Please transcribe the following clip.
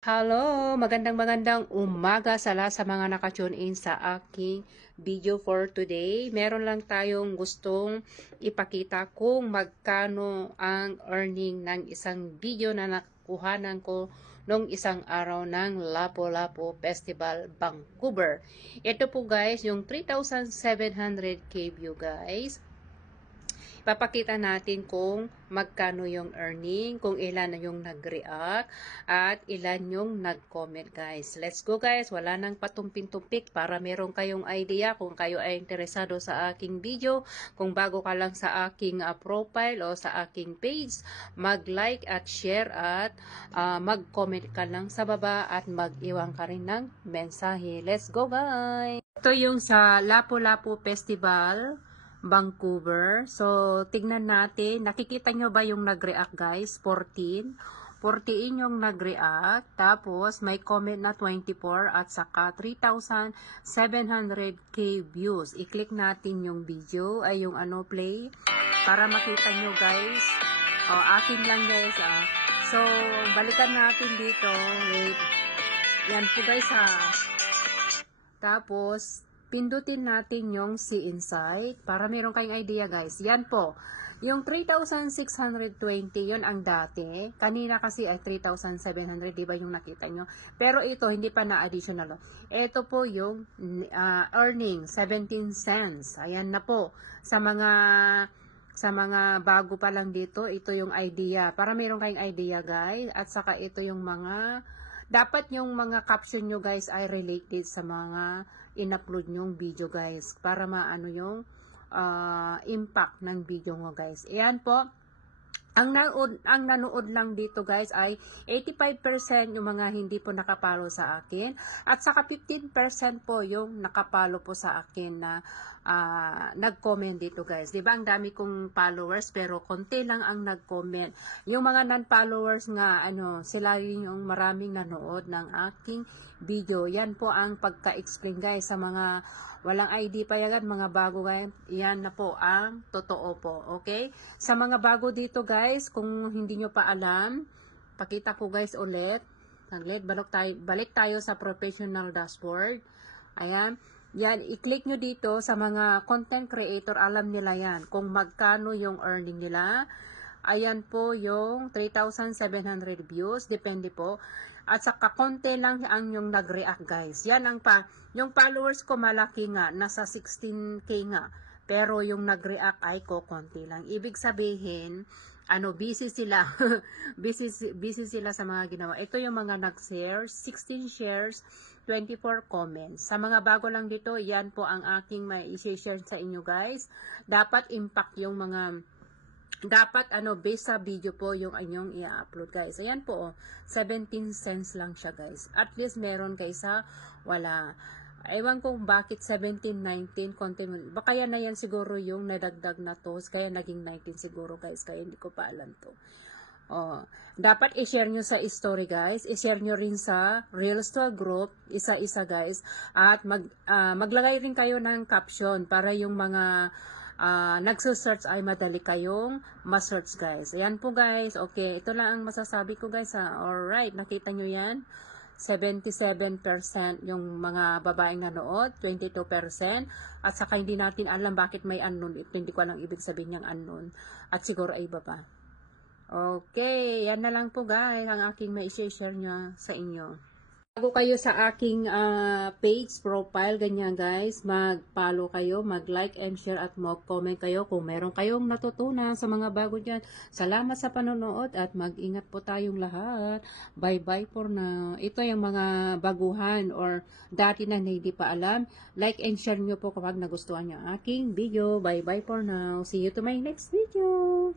Hello, magandang umaga sa lahat sa mga naka-tune in sa aking video for today. Meron lang tayong gustong ipakita kung magkano ang earning ng isang video na nakuhanan ko nung isang araw ng Lapu-Lapu Festival, Vancouver. Ito po guys, yung 3,700k view guys. Papakita natin kung magkano yung earning, kung ilan yung nag-react, at ilan yung nag-comment guys. Let's go guys, wala nang patumpin-tumpik para meron kayong idea kung kayo ay interesado sa aking video. Kung bago ka lang sa aking profile o sa aking page, mag-like at share at mag-comment ka lang sa baba at mag-iwan ka rin ng mensahe. Let's go guys! Ito yung sa Lapu-Lapu Festival, Vancouver. So, tignan natin. Nakikita nyo ba yung nag-react guys? 14. 14 yung nag-react. Tapos, may comment na 24 at saka 3,700k views. I-click natin yung video, ay yung play. Para makita nyo guys. Akin lang guys. So, balikan natin dito. Wait. Yan po guys Tapos, pindutin natin yung see inside para meron kayong idea guys. Yan po. Yung 3,620 yun ang dati. Kanina kasi ay 3,700, diba yung nakita nyo? Pero ito, hindi pa na additional. Ito po yung earning, 17 cents. Ayan na po. Sa mga bago pa lang dito, ito yung idea. Para meron kayong idea guys. At saka ito yung dapat yung mga caption nyo guys ay related sa mga in-upload nyong video guys. Para maano yung impact ng video mo guys. Ayan po. Ang nanood lang dito guys ay 85% yung mga hindi po nakapalo sa akin. At saka 15% po yung nakapalo po sa akin na nag-comment dito guys. Diba ang dami kong followers pero konti lang ang nag-comment. Yung mga non-followers nga sila yung maraming nanood ng aking video. Yan po ang pagka-explain guys sa mga walang ID pa yan, mga bago guys. Yan na po ang totoo po. Okay? Sa mga bago dito guys, kung hindi nyo pa alam, pakita ko guys ulit. Balik tayo sa professional dashboard. Ayan. Yan, i-click nyo dito sa mga content creator, alam nila yan. Kung magkano yung earning nila. Ayan po yung 3,700 views. Depende po. At saka konti lang ang yung nag-react guys. Yan ang yung followers ko malaki nga. Nasa 16k nga. Pero yung nag-react ay konti lang. Ibig sabihin, busy sila. busy sila sa mga ginawa. Ito yung mga nag-share. 16 shares, 24 comments. Sa mga bago lang dito, yan po ang aking may i-share sa inyo guys. Dapat impact yung mga based sa video po yung inyong i-upload guys. Ayan po, 17 cents lang siya guys. At least meron kaysa wala. Ewan ko bakit 17, 19, content. Baka yan na yan siguro yung nadagdag na to. Kaya naging 19 siguro guys. Kaya hindi ko pa alam to. Dapat i-share nyo sa story guys. I-share nyo rin sa Reels to Group. Isa-isa guys. At maglagay rin kayo ng caption para yung mga nagsusearch ay madali kayong ma-search guys. Ayan po guys. Okay, ito lang ang masasabi ko guys Alright, nakita nyo yan. 77% yung mga babaeng nanood, 22%. At saka hindi natin alam bakit may unknown. Ito hindi ko alam ibig sabihin ng unknown. At siguro ay baba. Okay, yan na lang po guys ang aking mai-share nyo sa inyo. Bago kayo sa aking page, profile, ganyan guys, mag-follow kayo, mag-like and share at mag-comment kayo kung meron kayong natutunan sa mga bago dyan. Salamat sa panonood at mag-ingat po tayong lahat. Bye-bye for now. Ito yung mga baguhan or dati na hindi pa alam. Like and share nyo po kapag nagustuhan nyo aking video. Bye-bye for now. See you to my next video.